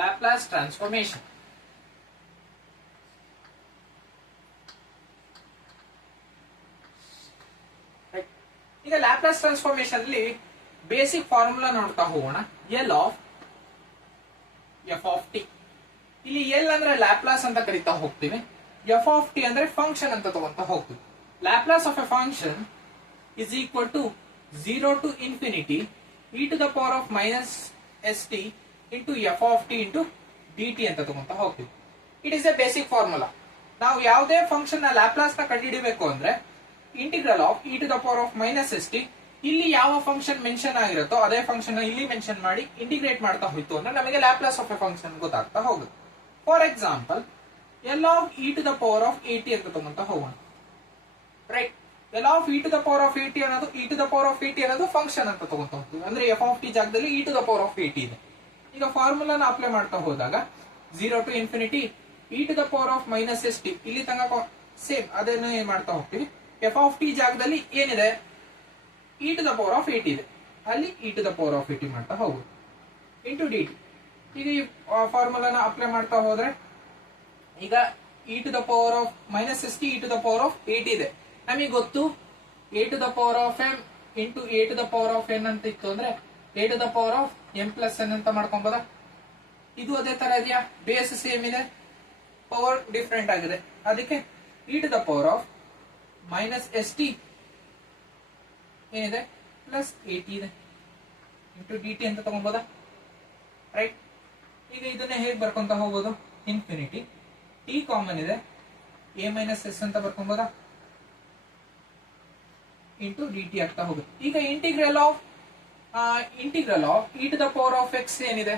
Laplace transformation. ಈಗ Laplace transformation ಅಲ್ಲಿ basic formula ನೋಡ್ತಾ ಹೋಗೋಣ. L of F of T. ಇಲ್ಲಿ ಎಲ್ ಅಂದ್ರೆ ಲ್ಯಾಪ್ಲಾಸ್ ಅಂತ ಕರಿತಾ ಹೋಗ್ತೀವಿ, ಎಫ್ ಆಫ್ ಟಿ ಅಂದ್ರೆ ಫಂಕ್ಷನ್ ಅಂತ ತಗೊಂತ ಹೋಗ್ತೀವಿ. Laplace of a function is equal to 0 to infinity e to the power of minus st into f of t into dt ಅಂತ ತಗೊಂತ ಹೋಗ್ತೀವಿ. It is A basic formula. ನಾವು ಯಾವುದೇ function ನ ಲ್ಯಾಪ್ಲಾಸ್ ನ ಕಂಡುಹಿಡಿಯಬೇಕು ಅಂದ್ರೆ integral of e to the power of minus st, ಇಲ್ಲಿ ಯಾವ ಫಂಕ್ಷನ್ ಮೆನ್ಷನ್ ಆಗಿರುತ್ತೋ ಅದೇ ಫಂಕ್ಷನ್ ಇಲ್ಲಿ ಮೆನ್ಷನ್ ಮಾಡಿ ಇಂಟಿಗ್ರೇಟ್ ಮಾಡ್ತಾ ಹೋಯ್ತು ಅಂದ್ರೆ ನಮಗೆ ಲ್ಯಾಪ್ಲಾಸ್ ಆಫ್ ಎ ಫಂಕ್ಷನ್ ಗೊತ್ತಾಗ್ತಾ ಹೋಗುತ್ತೆ. For example L of e to the power of 80 ಅಂತ ತಗೊಂತ ಹೋಗೋಣ. Right, L of e to the power of 80 ಅನ್ನೋದು e to the power of 80 ಅನ್ನೋದು ಫಂಕ್ಷನ್ ಅಂತ ತಗೊಂತ ಹೋಗ್ತೀವಿ. ಅಂದ್ರೆ ಎಫ್ ಆಫ್ ಟಿ ಜಾಗದಲ್ಲಿ e to the power of 80 ಇದೆ. ಈಗ ಫಾರ್ಮುಲಾನ ಅಪ್ಲೈ ಮಾಡ್ತಾ ಹೋದಾಗ 0 to infinity e to the power of minus st, ಇಲ್ಲಿ ತನಕ ಸೇಮ್ ಅದನ್ನ ಏನ್ ಮಾಡ್ತಾ ಹೋಗ್ತೀವಿ. ಎಫ್ ಆಫ್ ಟಿ ಜಾಗದಲ್ಲಿ ಏನಿದೆ e to the power of 80 ಇದೆ, ಅಲ್ಲಿ e to the power of 80 ಮಾಡ್ತಾ ಹೋಗುದು ಇಂಟು ಡಿ ಟಿ. ಈಗ ಈ ಫಾರ್ಮುಲಾನ ಅಪ್ಲೈ ಮಾಡ್ತಾ ಹೋದ್ರೆ ಈಗ e to the power of minus st e to the power of 80 ಇದೆ. ನಮಗೆ ಗೊತ್ತು a to the power of m into a to the power of n ಅಂತ ಇತ್ತು ಅಂದ್ರೆ a to the power of m plus n ಅಂತ ಮಾಡ್ಕೊಂಬೋದ. ಇದು ಅದೇ ತರ ಇದೆಯಾ? ಬೇಸ್ ಸೇಮ್ ಇದೆ, ಪವರ್ ಡಿಫರೆಂಟ್ ಆಗಿದೆ. ಅದಕ್ಕೆ e to the power of minus st ಏನಿದೆ ಪ್ಲಸ್ 80 ಇದೆ ಇಂಟು ಡಿ ಟಿ ಅಂತ ತಗೊಂಬೋದ. ರೈಟ್, ಈಗ ಇದನ್ನ ಹೇಗೆ ಬರ್ಕೊಂತ ಹೋಗ್ಬೋದು? ಇನ್ಫಿನಿಟಿ ಟಿ ಕಾಮನ್ ಇದೆ, ಎ ಮೈನಸ್ ಎಸ್ ಅಂತ ಬರ್ಕೊಂಬೋದ ಇಂಟು ಡಿ ಟಿ ಆಗ್ತಾ ಹೋಗುತ್ತೆ. ಈಗ integral of e to the power of x ಏನಿದೆ,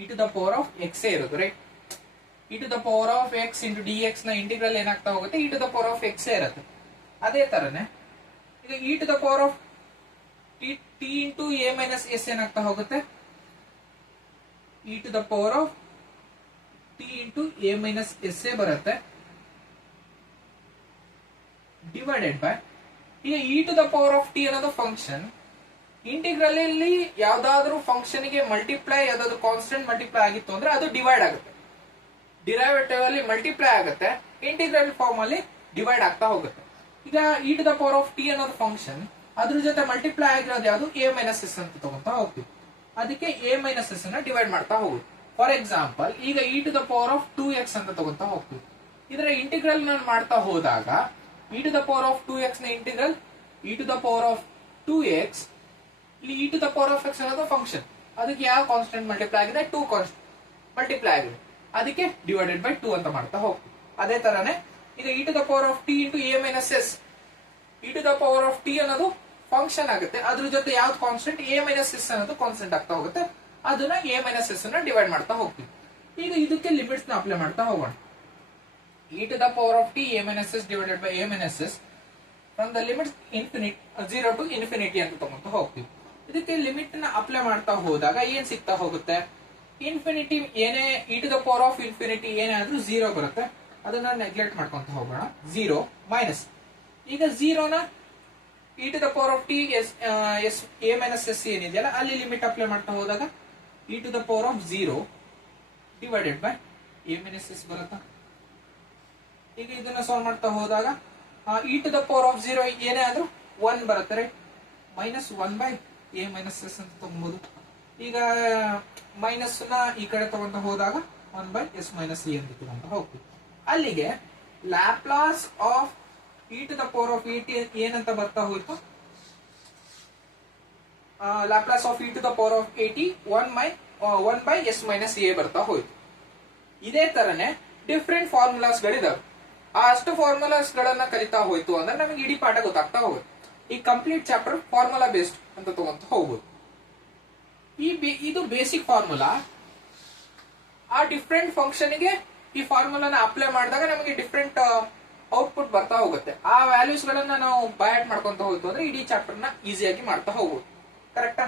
e to the power of x ಇರೋದು. Right, e to the power of x into d x ನ integral ಏನಾಗ್ತಾ ಹೋಗುತ್ತೆ, e to the power of x ಇರುತ್ತೆ. ಅದೇ ತರನೇ ಈಗ e to the power of t into a minus s ಏನಾಗ್ತಾ ಹೋಗುತ್ತೆ, e to the power of t into a minus s a ಬರುತ್ತೆ ಡಿವೈಡೆಡ್ ಬೈ. ಈಗ e to the power of t ಅನ್ನೋದು function. Integral ಅಲ್ಲಿ ಯಾವ್ದಾದ್ರು function ಗೆ multiply, ಯಾವ್ದಾದ್ರು constant multiply ಆಗಿತ್ತು ಅಂದ್ರೆ ಅದು ಡಿವೈಡ್ ಆಗುತ್ತೆ. ಡಿರೈವೇಟಿವ್ ಅಲ್ಲಿ ಮಲ್ಟಿಪ್ಲೈ ಆಗುತ್ತೆ, ಇಂಟಿಗ್ರಲ್ ಫಾರ್ಮ್ ಅಲ್ಲಿ ಡಿವೈಡ್ ಆಗ್ತಾ ಹೋಗುತ್ತೆ. ಈಗ e to the power of t ಅನ್ನೋದು ಫಂಕ್ಷನ್, ಅದ್ರ ಜೊತೆ ಮಲ್ಟಿಪ್ಲೈ ಆಗಿರೋದು ಯಾವುದು, ಎ ಮೈನಸ್ ಎಸ್ ಅಂತ ತಗೊಂತ ಹೋಗ್ತೀವಿ. ಅದಕ್ಕೆ ಎ ಮೈನಸ್ ಎಸ್ ಅನ್ನ ಡಿವೈಡ್ ಮಾಡ್ತಾ ಹೋಗುದು. ಫಾರ್ ಎಕ್ಸಾಂಪಲ್ ಈಗ e to the power of 2x ಅಂತ ತಗೊಂತ ಹೋಗ್ತೀವಿ. ಇದರ ಇಂಟಿಗ್ರಲ್ ನಾನು ಮಾಡ್ತಾ ಹೋದಾಗ e to the power of 2x ನ integral e to the power of 2x, ಇಲ್ಲಿ e to the power of x ಅನ್ನೋದು ಫಂಕ್ಷನ್, ಅದಕ್ಕೆ ಯಾವ ಕಾನ್ಸ್ಟೆಂಟ್ ಮಲ್ಟಿಪ್ಲೈ ಆಗಿದೆ, 2 ಕಾನ್ಸ್ಟೆಂಟ್ ಮಲ್ಟಿಪ್ಲೈ ಆಗಿದೆ, ಅದಕ್ಕೆ ಡಿವೈಡೆಡ್ ಬೈ 2 ಅಂತ ಮಾಡ್ತಾ ಹೋಗ್ತೀವಿ. ಅದೇ ತರನೇ ಈಗ e to the power of t into a minus s, e to the power of t ಅನ್ನೋದು ಫಂಕ್ಷನ್ ಆಗುತ್ತೆ, ಅದ್ರ ಜೊತೆ ಯಾವ್ದು ಕಾನ್ಸ್ಟೆಂಟ್, ಎ ಮೈನಸ್ ಎಸ್ ಅನ್ನೋದು ಕಾನ್ಸ್ಟೆಂಟ್ ಆಗ್ತಾ ಹೋಗುತ್ತೆ, ಅದನ್ನ ಎ ಮೈನಸ್ ಎಸ್ ಅನ್ನ ಡಿವೈಡ್ ಮಾಡ್ತಾ ಹೋಗ್ತೀವಿ. ಈಗ ಇದಕ್ಕೆ ಲಿಮಿಟ್ಸ್ ನ ಅಪ್ಲೈ ಮಾಡ್ತಾ ಹೋಗೋಣ. e to the power of t a minus s divided by a minus s from the limits infinity 0 to infinity ಅಂತ ತಗೊಂತ ಹೋಗ್ತೀವಿ. ಇದಕ್ಕೆ ಲಿಮಿಟ್ ನ ಅಪ್ಲೈ ಮಾಡ್ತಾ ಹೋದಾಗ ಏನ್ ಸಿಗ್ತಾ ಹೋಗುತ್ತೆ, ಇನ್ಫಿನಿಟಿ ಏನೇ e to the power of infinity ಏನೇ ಆದ್ರೂ 0 ಬರುತ್ತೆ, ಅದನ್ನ ನೆಗ್ಲೆಕ್ಟ್ ಮಾಡ್ಕೊಂತ ಹೋಗೋಣ. 0 ಮೈನಸ್, ಈಗ 0 ನ e to the power of t a minus s ಏನಿದೆಯಲ್ಲ ಅಲ್ಲಿ ಲಿಮಿಟ್ ಅಪ್ಲೈ ಮಾಡ್ತಾ ಹೋದಾಗ e to the power of 0 divided by a minus s ಬರುತ್ತಾ. ಈಗ ಇದನ್ನ ಸಾಲ್ವ್ ಮಾಡ್ತಾ ಹೋದಾಗ e to the power of 0 ಏನೇ ಆದ್ರೂ 1 ಬರುತ್ತೆ. Right, minus 1 by a minus s ಅಂತ ತಗೊಬಹುದು. ಈಗ ಮೈನಸ್ ನ ಈ ಕಡೆ ತಗೊಂತ ಹೋದಾಗ 1 ಬೈ ಎಸ್ ಮೈನಸ್ ಇ ಅಂತ ತಗೊಂತ ಹೋಗ್ತೀವಿ. ಅಲ್ಲಿಗೆ Laplace of e to the power of 80 ಏನಂತ ಬರ್ತಾ ಹೋಯ್ತು, Laplace of e to the power of 80 1 by s minus a ಬರ್ತಾ ಹೋಯ್ತು. ಇದೇ ತರನೇ ಡಿಫ್ರೆಂಟ್ ಫಾರ್ಮುಲಾಸ್ ಗಳಿದಾವೆ. ಅಷ್ಟು ಫಾರ್ಮುಲಾಸ್ ಗಳನ್ನ ಕಲಿತಾ ಹೋಯ್ತು ಅಂದ್ರೆ ನಮಗೆ ಇಡೀ ಪಾಠ ಗೊತ್ತಾಗ್ತಾ ಹೋಗುತ್ತೆ. ಈ ಕಂಪ್ಲೀಟ್ ಚಾಪ್ಟರ್ ಫಾರ್ಮುಲಾ ಬೇಸ್ಡ್ ಅಂತ ತಗೊಂತ ಹೋಗ್ಬೋದು. ಇದು ಬೇಸಿಕ್ ಫಾರ್ಮುಲಾ. ಆ ಡಿಫ್ರೆಂಟ್ ಫಂಕ್ಷನ್ ಗೆ ಈ ಫಾರ್ಮುಲಾನ ಅಪ್ಲೈ ಮಾಡಿದಾಗ ನಮಗೆ ಡಿಫ್ರೆಂಟ್ ಔಟ್ಪುಟ್ ಬರ್ತಾ ಹೋಗುತ್ತೆ. ಆ ವ್ಯಾಲ್ಯೂಸ್ ಗಳನ್ನ ನಾವು ಬಯಾಟ್ ಮಾಡ್ಕೊಂತ ಹೋಯ್ತು ಅಂದ್ರೆ ಇಡೀ ಚಾಪ್ಟರ್ ನ ಈಸಿಯಾಗಿ ಮಾಡ್ತಾ ಹೋಗ್ಬೋದು. ಕರೆಕ್ಟಾ?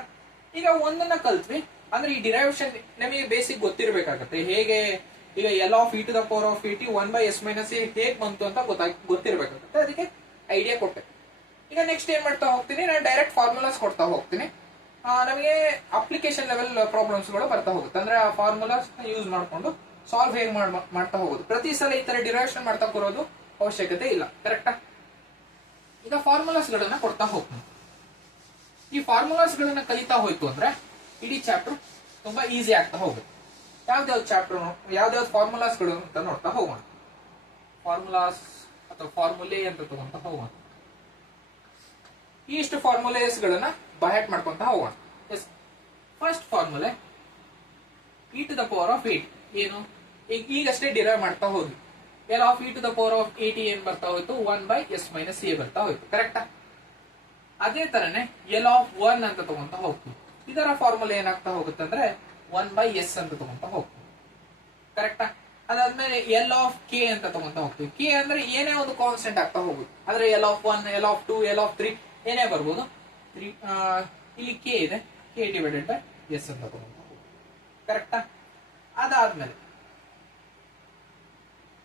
ಈಗ ಒಂದನ್ನ ಕಲ್ತ್ವಿ ಅಂದ್ರೆ ಈ ಡಿರೈವೇಶನ್ ನಮಗೆ ಬೇಸಿಕ್ ಗೊತ್ತಿರಬೇಕಾಗತ್ತೆ. ಹೇಗೆ ಈಗ L of e to the power of 80 1 by s minus a ಹೇಗೆ ಬಂತು ಅಂತ ಗೊತ್ತಿರಬೇಕಾಗುತ್ತೆ. ಅದಕ್ಕೆ ಐಡಿಯಾ ಕೊಟ್ಟೆ. ಈಗ ನೆಕ್ಸ್ಟ್ ಏನ್ ಮಾಡ್ತಾ ಹೋಗ್ತೀನಿ, ನಾನು ಡೈರೆಕ್ಟ್ ಫಾರ್ಮುಲಾಸ್ ಕೊಡ್ತಾ ಹೋಗ್ತೀನಿ. ನಮಗೆ ಅಪ್ಲಿಕೇಶನ್ ಲೆವೆಲ್ ಪ್ರಾಬ್ಲಮ್ಸ್ ಗಳು ಬರ್ತಾ ಹೋಗುತ್ತೆ. ಅಂದ್ರೆ ಆ ಫಾರ್ಮುಲಾಸ್ ಯೂಸ್ ಮಾಡ್ಕೊಂಡು ಸಾಲ್ವ್ ಹೇಗೆ ಮಾಡ್ತಾ ಹೋಗೋದು. ಪ್ರತಿ ಸಲ ಈ ತರ ಡಿರೈವೇಶನ್ ಮಾಡ್ತಾ ಕೂರೋದು ಅವಶ್ಯಕತೆ ಇಲ್ಲ. ಕರೆಕ್ಟಾ? ಈಗ ಫಾರ್ಮುಲಾಸ್ ಗಳನ್ನ ಕೊಡ್ತಾ ಹೋಗ್ತೀನಿ. ಈ ಫಾರ್ಮುಲಾಸ್ ಗಳನ್ನ ಕಲಿತಾ ಹೋಯ್ತು ಅಂದ್ರೆ ಇಡೀ ಚಾಪ್ಟರ್ ತುಂಬಾ ಈಸಿ ಆಗ್ತಾ ಹೋಗುತ್ತೆ. ಯಾವ್ದಾವ್ದು ಚಾಪ್ಟರ್ ಯಾವ್ದಾವ್ದು ಫಾರ್ಮುಲಾಸ್ ಗಳು ಅಂತ ನೋಡ್ತಾ ಹೋಗೋಣ. ಫಾರ್ಮುಲಾಸ್ ಅಥವಾ ಫಾರ್ಮುಲೆ ಅಂತ ತಗೊಂತ ಹೋಗೋಣ. ಇಷ್ಟು ಫಾರ್ಮುಲೇಸ್ ಗಳನ್ನ ಬೈಹ್ಯಾಟ್ ಮಾಡ್ಕೊಂತ ಹೋಗೋಣ. Yes, first formula e to the power of 8 ಏನು ಈಗಷ್ಟೇ ಡಿರೈವ್ ಮಾಡ್ತಾ ಹೋದ್ವಿ. L of e to the power of 80 ಏನ್ ಬರ್ತಾ ಹೋಯ್ತು, 1/s - a ಬರ್ತಾ ಹೋಯ್ತು. ಕರೆಕ್ಟಾ? ಅದೇ ತರನೇ ಎಲ್ ಆಫ್ 1 ಅಂತ ತಗೊಂತ ಹೋಗ್ತೀವಿ. ಇದರ ಫಾರ್ಮುಲಾ ಏನಾಗ್ತಾ ಹೋಗುತ್ತೆ ಅಂದ್ರೆ 1/s ಅಂತ ತಗೊಂತ ಹೋಗ್ತೀವಿ. ಕರೆಕ್ಟಾ? ಅದಾದ್ಮೇಲೆ ಎಲ್ ಆಫ್ ಕೆ ಅಂತ ತಗೊಂತ ಹೋಗ್ತೀವಿ. ಕೆ ಅಂದ್ರೆ ಏನೇ ಒಂದು ಕಾನ್ಸ್ಟೆಂಟ್ ಆಗ್ತಾ ಹೋಗುದು. ಅಂದ್ರೆ L of 1, L of 2, L of 3 ಏನೇ ಬರ್ಬೋದು. ಇಲ್ಲಿ ಕೆ ಇದೆ, ಕೆ ಡಿವೈಡೆಡ್ ಬೈ ಎಸ್ ಅಂತ ತಗೊಂತ ಹೋಗ್ತೀವಿ. ಕರೆಕ್ಟಾ? ಅದಾದ್ಮೇಲೆ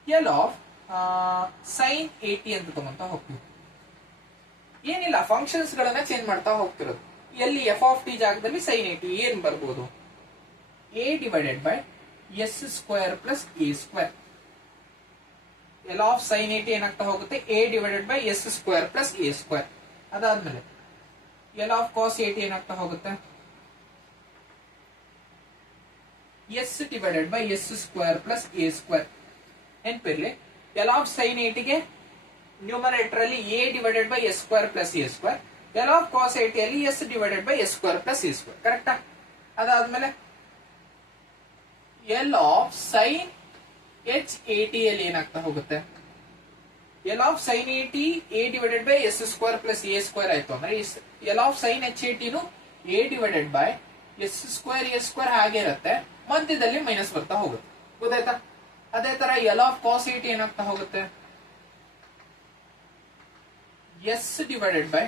ಎಲ್ ಆಫ್ ಸೈನ್ 80 ಅಂತ ತಗೊಂತ ಹೋಗ್ತೀವಿ. ಏನಿಲ್ಲ, ಫಂಕ್ಷನ್ಸ್ ಗಳನ್ನ ಚೇಂಜ್ ಮಾಡ್ತಾ ಹೋಗ್ತಿರೋದು. ಎಲ್ಲಿ ಎಫ್ ಆಫ್ ಟಿ ಜಾಗದಲ್ಲಿ ಸೈನ್ 80 ಏನ್ ಬರ್ಬೋದು, a divided by s square plus a square. L of sine 80 ಏನಾಗ್ತಾ ಹೋಗುತ್ತೆ, a divided by s square plus a square. ಅದಾದ್ಮೇಲೆ ಎಲ್ ಆಫ್ ಕಾಸ್ 80 ಏನಾಗ್ತಾ ಹೋಗುತ್ತೆ, s divided by s square plus a square. ನೆನಪಿರ್ಲಿ, l of sine 80 ಗೆ numerator ಅಲ್ಲಿ a divided by s square plus a square. L of cos 80 ಅಲ್ಲಿ S divided by s square plus a square. ಕರೆಕ್ಟಾ? ಅದಾದ್ಮೇಲೆ l of sine h 80 ಅಲ್ಲಿ ಏನಾಗ್ತಾ ಹೋಗುತ್ತೆ, L of sine 80 a divided by s square plus a square ಆಯ್ತು ಅಂದ್ರೆ L of sine h 80 a divided by s square a square ಹಾಗೆ ಇರುತ್ತೆ, ಮಧ್ಯದಲ್ಲಿ ಮೈನಸ್ ಬರ್ತಾ ಹೋಗುತ್ತೆ. ಗೊತ್ತಾಯ್ತಾ? ಅದೇ ತರ ಎಲ್ ಆಫ್ ಕಾಸ್ 80 ಏನಾಗ್ತಾ ಹೋಗುತ್ತೆ, s divided by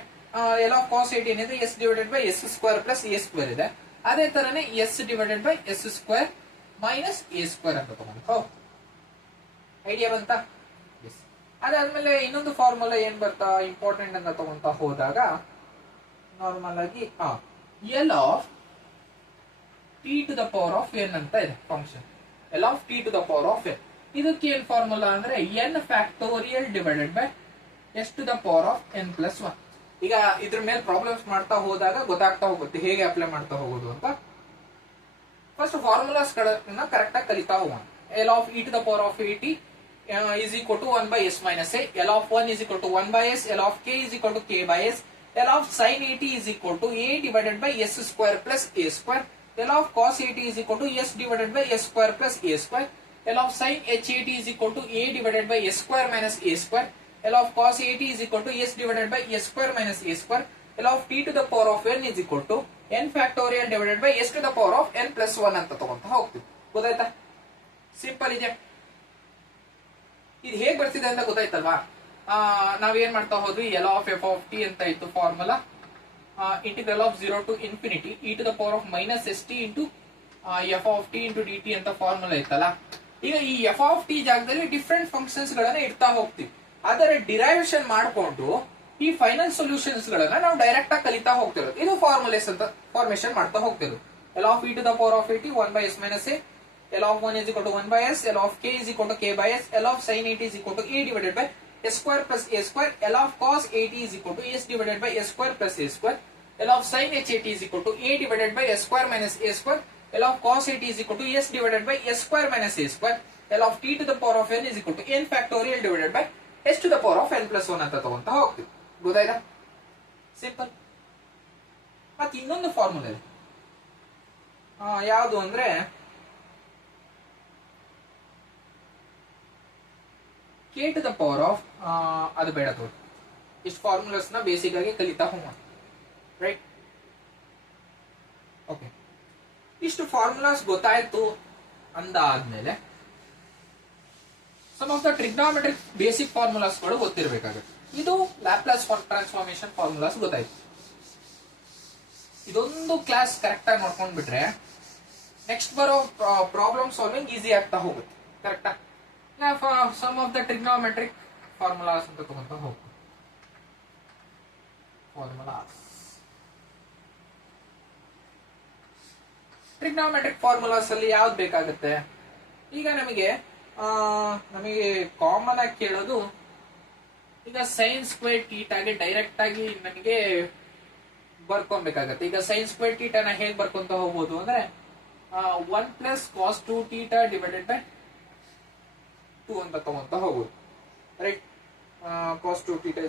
L of cos 80 ಏನಿದೆ s divided by s square plus a square ಇದೆ. ಅದೇ ತರನೇ s divided by s square minus a square ಅಂತ ತಗೊಂಡು ಐಡಿಯಾ ಬಂತ? ಅದಾದ್ಮೇಲೆ ಇನ್ನೊಂದು ಫಾರ್ಮುಲಾ ಏನ್ ಬರ್ತಾ ಇಂಪಾರ್ಟೆಂಟ್ ಅಂತ ತಗೊಂತ ಹೋದಾಗ ನಾರ್ಮಲ್ ಆಗಿ L of t to the power of n ಅಂತ ಇದೆ function. L of t to the power of n, ಇದಕ್ಕೆ ಏನ್ ಫಾರ್ಮುಲಾ ಅಂದ್ರೆ n factorial divided by s to the power of n plus 1. ಈಗ ಇದ್ರ ಮೇಲೆ ಪ್ರಾಬ್ಲಮ್ಸ್ ಮಾಡ್ತಾ ಹೋದಾಗ ಗೊತ್ತಾಗ್ತಾ ಹೋಗುತ್ತೆ ಹೇಗೆ ಅಪ್ಲೈ ಮಾಡ್ತಾ ಹೋಗೋದು ಅಂತ. ಫಸ್ಟ್ ಫಾರ್ಮುಲಾಸ್ ಗಳನ್ನ ಕರೆಕ್ಟ್ ಆಗಿ ಕಲಿತಾ ಹೋಗೋಣ. L of e to the power of 80 is equal to 1/s minus a. L of 1 is equal to 1/s. L of k is equal to k by s. L of sin 80 is equal to a divided by s square plus a square. L of cos 80 is equal to s divided by s square plus a square. L of sin h 80 is equal to a divided by s square minus a square. L of cos 80 is equal to s divided by s square minus a square. L of t to the power of n is equal to n factorial divided by s to the power of n plus 1 ಅಂತ ತಗೊಂತ ಹೋಗ್ತೀವಿ. ಗೊತ್ತಾಯ್ತಾ? Simple ಇದೆ. ಇದು ಹೇಗೆ ಬರ್ತಿದೆ ಅಂತ ಗೊತ್ತಾಯ್ತಲ್ವಾ? ನಾವೇನ್ ಮಾಡ್ತಾ ಹೋದ್ವಿ, L of F of T ಅಂತ ಇತ್ತು formula. Integral of 0 to infinity e to the power of minus st into f of t into dt ಅಂತ ಫಾರ್ಮುಲಾ ಇತ್ತಲ್ಲ. ಈಗ ಈ ಎಫ್ ಆಫ್ ಟಿ ಜಾಗದಲ್ಲಿ ಡಿಫ್ರೆಂಟ್ ಫಂಕ್ಷನ್ಸ್ ಗಳನ್ನ ಇಡ್ತಾ ಹೋಗ್ತೀವಿ. ಅದರ ಡಿರೈವೇಶನ್ ಮಾಡಿಕೊಂಡು ಈ ಫೈನಲ್ ಸೊಲ್ಯೂಷನ್ಸ್ ಗಳನ್ನ ನಾವು ಡೈರೆಕ್ಟ್ ಆಗಿ ಕಲಿತಾ ಹೋಗ್ತಿರೋದು. ಇದು ಫಾರ್ಮುಲೇಸ್ ಅಂತ ಫಾರ್ಮೇಶನ್ ಮಾಡ್ತಾ ಹೋಗ್ತಿರೋದು. L of e to the power of 80 1/s minus a. L of 1 is equal to 1/s. L of k is equal to k by s. L of sin 80 is equal to a divided by s square plus a square. L of cos 80 is equal to s divided by s square plus a square. L of sin h 80 is equal to a divided by s square minus a square. L of cos 80 is equal to s divided by s square minus a square. L of t to the power of n is equal to n factorial divided by s to the power of n plus 1 ಅಂತ ತಗೊಂತ ಹೋಗ್ತೀವಿ. ಗೊತ್ತಾಯ್ತಾ? Simple. ಮತ್ತೆ ಇನ್ನೊಂದು formula ಇದೆ, ಯಾವುದು ಅಂದ್ರೆ k to the power of ಅದು ಬೇಡ ತೋರಿ. ಇಷ್ಟು ಫಾರ್ಮುಲಾಸ್ ನ ಬೇಸಿಕ್ ಆಗಿ ಕಲಿತಾ ಹೋಗೋಣ. ರೈಟ್? ಓಕೆ, ಇಷ್ಟು ಫಾರ್ಮುಲಾಸ್ ಗೊತ್ತಾಯ್ತು ಅಂದಾದ್ಮೇಲೆ sum of the trigonometric basic formulas ಗಳು ಗೊತ್ತಿರಬೇಕಾಗುತ್ತೆ. ಇದು ಲ್ಯಾಪ್ಲಾಸ್ ಟ್ರಾನ್ಸ್ಫಾರ್ಮೇಶನ್ ಫಾರ್ಮುಲಾಸ್ ಗೊತ್ತಾಯ್ತು. ಇದೊಂದು ಕ್ಲಾಸ್ ಕರೆಕ್ಟ್ ಆಗಿ ನೋಡ್ಕೊಂಡ್ ಬಿಟ್ರೆ ನೆಕ್ಸ್ಟ್ ಬರೋ ಪ್ರಾಬ್ಲಮ್ ಸಾಲ್ವಿಂಗ್ ಈಸಿ ಆಗ್ತಾ ಹೋಗುತ್ತೆ. ಕರೆಕ್ಟಾ? Sum of the trigonometric formulas ಅಂತ ತಗೊಂತ ಹೋಗ್ತೀವಿ. ಫಾರ್ಮುಲಾಸ್ ಟ್ರಿಗ್ನೋಮೆಟ್ರಿಕ್ ಫಾರ್ಮುಲಾಸ್ ಅಲ್ಲಿ ಯಾವ್ದು ಬೇಕಾಗುತ್ತೆ? ಈಗ ನಮಗೆ ಕಾಮನ್ ಆಗಿ ಕೇಳೋದು, ಈಗ ಸೈನ್ ಸ್ಕ್ವೇರ್ ಥೀಟಾಗೆ ಡೈರೆಕ್ಟ್ ಆಗಿ ನನಗೆ ಬರ್ಕೊಬೇಕಾಗತ್ತೆ. ಈಗ ಸೈನ್ ಸ್ಕ್ವೇರ್ ಥೀಟಾನ ಹೇಗೆ ಬರ್ಕೊಂತ ಹೋಗ್ಬೋದು ಅಂದ್ರೆ 1 plus cos 2 theta divided by 2 ಅಂತ ತಗೊಂತ ಹೋಗ್ಬೋದು, right? Cos 2 theta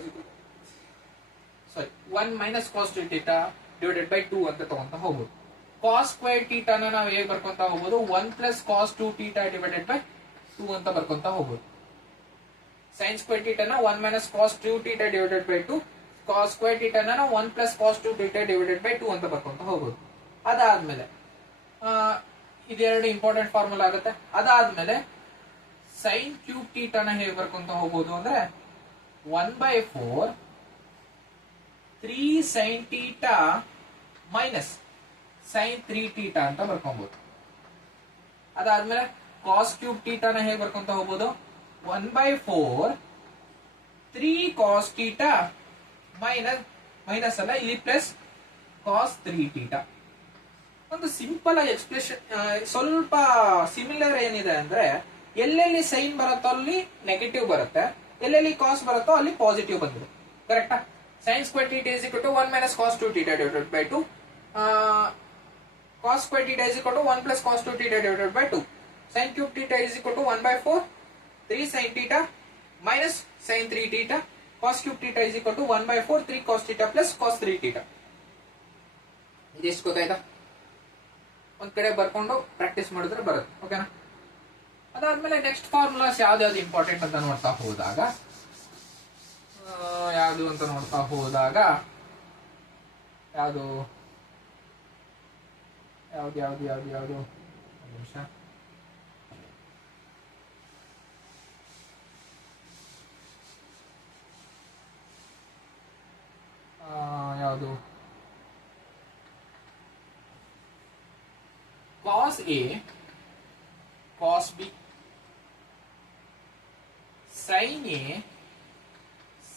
sorry 1 minus cos 2 theta divided by 2 ಅಂತ ತಗೊಂತ ಹೋಗ್ಬೋದು. ಕಾಸ್ ಸ್ಕ್ವೇರ್ ಥೀಟಾನ ನಾವು ಹೇಗೆ ಬರ್ಕೊಂತ ಹೋಗ್ಬೋದು? 1 plus cos 2 theta divided by 2 ಅಂತ ಬರ್ಕೊಂತ ಹೋಗ್ಬೋದು. ಸೈನ್ ಸ್ಕ್ವೇರ್ ಥೀಟಾನ 1 minus cos 2 theta divided by 2, cos square ಥೀಟಾನ 1 plus cos 2 theta divided by 2 ಅಂತ ಬರ್ಕೊಂತ ಹೋಗ್ಬೋದು. ಅದಾದ್ಮೇಲೆ ಇದೆರಡು ಇಂಪಾರ್ಟೆಂಟ್ ಫಾರ್ಮುಲಾ ಆಗುತ್ತೆ. ಅದಾದ್ಮೇಲೆ ಸೈನ್ ಕ್ಯೂಬ್ ಥೀಟಾನ ಹೇಗೆ ಬರ್ಕೊಂತ ಹೋಗ್ಬೋದು ಅಂದ್ರೆ 1/4 3 sine theta minus sine 3 theta ಅಂತ ಬರ್ಕೊಬಹುದು. ಅದಾದ್ಮೇಲೆ ಕಾಸ್ ಕ್ಯೂಬ್ ಥೀಟಾನ ಹೇಗೆ ಬರ್ಕೊಂತ ಹೋಗ್ಬೋದು? 1/4 3 ಕಾಸ್ ಥೀಟಾ ಮೈನಸ್ ಅಲ್ಲ, ಇಲ್ಲಿ ಪ್ಲಸ್ ಕಾಸ್ 3 ಥೀಟಾ. ಒಂದು ಸಿಂಪಲ್ ಆಗಿ ಎಕ್ಸ್ಪ್ರೆಷನ್, ಸ್ವಲ್ಪ ಸಿಮಿಲರ್ ಏನಿದೆ ಅಂದ್ರೆ ಎಲ್ಲೆಲ್ಲಿ ಸೈನ್ ಬರುತ್ತೋ ಅಲ್ಲಿ ನೆಗೆಟಿವ್ ಬರುತ್ತೆ, ಎಲ್ಲೆಲ್ಲಿ ಕಾಸ್ ಬರುತ್ತೋ ಅಲ್ಲಿ ಪಾಸಿಟಿವ್ ಬಂದಿದೆ. ಕರೆಕ್ಟಾ? Sine square theta is equal to 1 minus cos 2 theta divided by 2, cos square theta is equal to 1 plus cos 2 theta divided by 2, sine cube theta is equal to 1/4 3 sine theta minus sine 3 theta, cos cube theta is equal to 1/4 3 cos theta plus cos 3 theta. ಇದೆಷ್ಟು ಗೊತ್ತಾಯ್ತಾ? ಒಂದ್ ಕಡೆ ಬರ್ಕೊಂಡು practice ಮಾಡಿದ್ರೆ ಬರುತ್ತೆ. ಓಕೆನಾ? ಅದಾದ್ಮೇಲೆ next formulas ಯಾವ್ದು ಇಂಪಾರ್ಟೆಂಟ್ ಅಂತ ನೋಡ್ತಾ ಹೋದಾಗ ಯಾವುದು ಒಂದು ನಿಮಿಷ. ಯಾವುದು? Cos a cos b sine a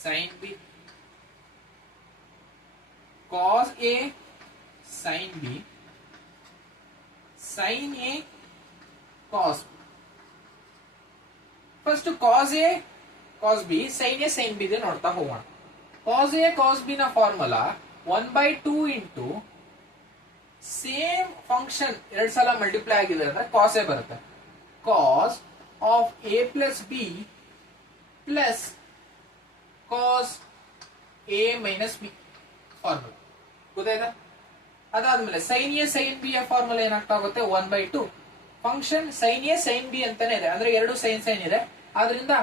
sine b, cos a sine b sine a cos b. First cos a cos b sine a sine b ನೋಡ್ತಾ ಹೋಗೋಣ. ಕಾಸ್ ಎ ಕಾಸ್ ಬಿ ನ ಫಾರ್ಮುಲಾ 1/2 ಇಂಟು ಸೇಮ್ ಫಂಕ್ಷನ್ 2 ಸಲ multiply ಆಗಿದೆ ಅಂದ್ರೆ cos a ಬರುತ್ತೆ. Cos of a plus b plus cos a minus b formula ಗೊತ್ತಾಯ್ತಾ? ಅದಾದ್ಮೇಲೆ sine a sine b ಯ ಫಾರ್ಮುಲಾ ಏನಾಗ್ತಾ ಹೋಗುತ್ತೆ? 1/2 function sine a sine b ಅಂತಾನೆ ಇದೆ, ಅಂದ್ರೆ ಎರಡು ಸೈನ್ ಇದೆ, ಆದ್ರಿಂದ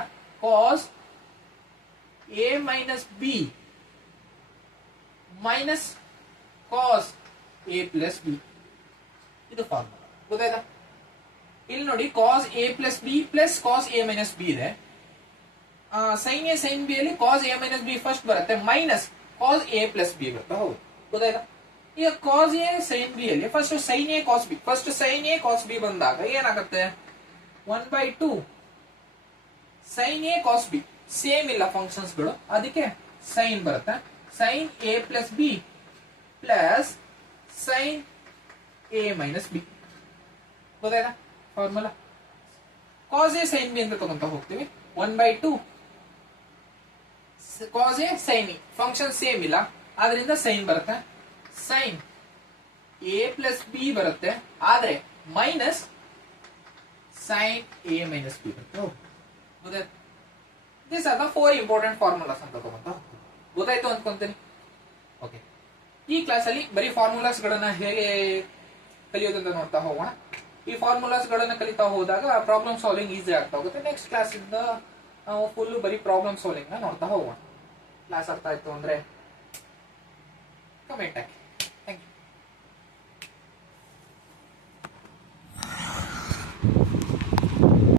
cos a minus b minus cos a plus b, ಇದು ಫಾರ್ಮುಲಾ ಗೊತ್ತಾಯ್ತಾ? ಇಲ್ಲಿ ನೋಡಿ cos a plus b plus cos a minus b ಇದೆ. ಸೈನ್ ಎ ಸೈನ್ ಬಿ ಅಲ್ಲಿ cos a minus b first ಬರುತ್ತೆ, minus cos a plus b ಬರುತ್ತೆ. ಹೌದು ಗೊತ್ತಾಯ್ತಾ? ಈಗ ಕಾಸ್ ಎ ಸೈನ್ ಬಿ ಅಲ್ಲಿ first sine a cos b, first sine a cos b ಬಂದಾಗ ಏನಾಗುತ್ತೆ? 1/2 sine a cos b, same ಇಲ್ಲ ಫಂಕ್ಷನ್ಸ್ ಗಳು, ಅದಕ್ಕೆ ಸೈನ್ ಬರುತ್ತೆ. Sine a plus b plus sine a minus b ಗೊತ್ತಾಯ್ತಾ formula? Cos a sine b ಅಂತ ತಗೊಂತ ಹೋಗ್ತೀವಿ. 1/2 cos a sine a, function same ಇಲ್ಲ, ಆದ್ರಿಂದ ಸೈನ್ ಬರುತ್ತೆ. ಸೈನ್ ಎ ಪ್ಲಸ್ ಬಿ ಬರುತ್ತೆ, ಆದ್ರೆ minus sine a minus B ಬರುತ್ತೆ. ಗೊತ್ತಾಯ್ತು? This are the 4 important formulas ಅಂತ ತಗೊಂತ ಗೊತ್ತಾಯ್ತು ಅನ್ಕೊಂತೀನಿ. ಓಕೆ, ಈ ಕ್ಲಾಸ್ ಅಲ್ಲಿ ಬರೀ ಫಾರ್ಮುಲಾಸ್ ಗಳನ್ನ ಹೇಗೆ ಕಲಿಯೋದಂತ ನೋಡ್ತಾ ಹೋಗೋಣ. ಈ ಫಾರ್ಮುಲಾಸ್ ಗಳನ್ನ ಕಲಿತಾ ಹೋದಾಗ ಪ್ರಾಬ್ಲಮ್ ಸಾಲ್ವಿಂಗ್ ಈಸಿ ಆಗ್ತಾ ಹೋಗುತ್ತೆ. ನೆಕ್ಸ್ಟ್ ಕ್ಲಾಸ್ ಇಂದ ನಾವು ಫುಲ್ ಬರೀ ಪ್ರಾಬ್ಲಮ್ ಸಾಲ್ವಿಂಗ್ ನ ನೋಡ್ತಾ ಹೋಗೋಣ. ಕ್ಲಾಸ್ ಅರ್ಥ ಆಯ್ತು ಅಂದ್ರೆ ಕಮೆಂಟ್ ಹಾಕಿ.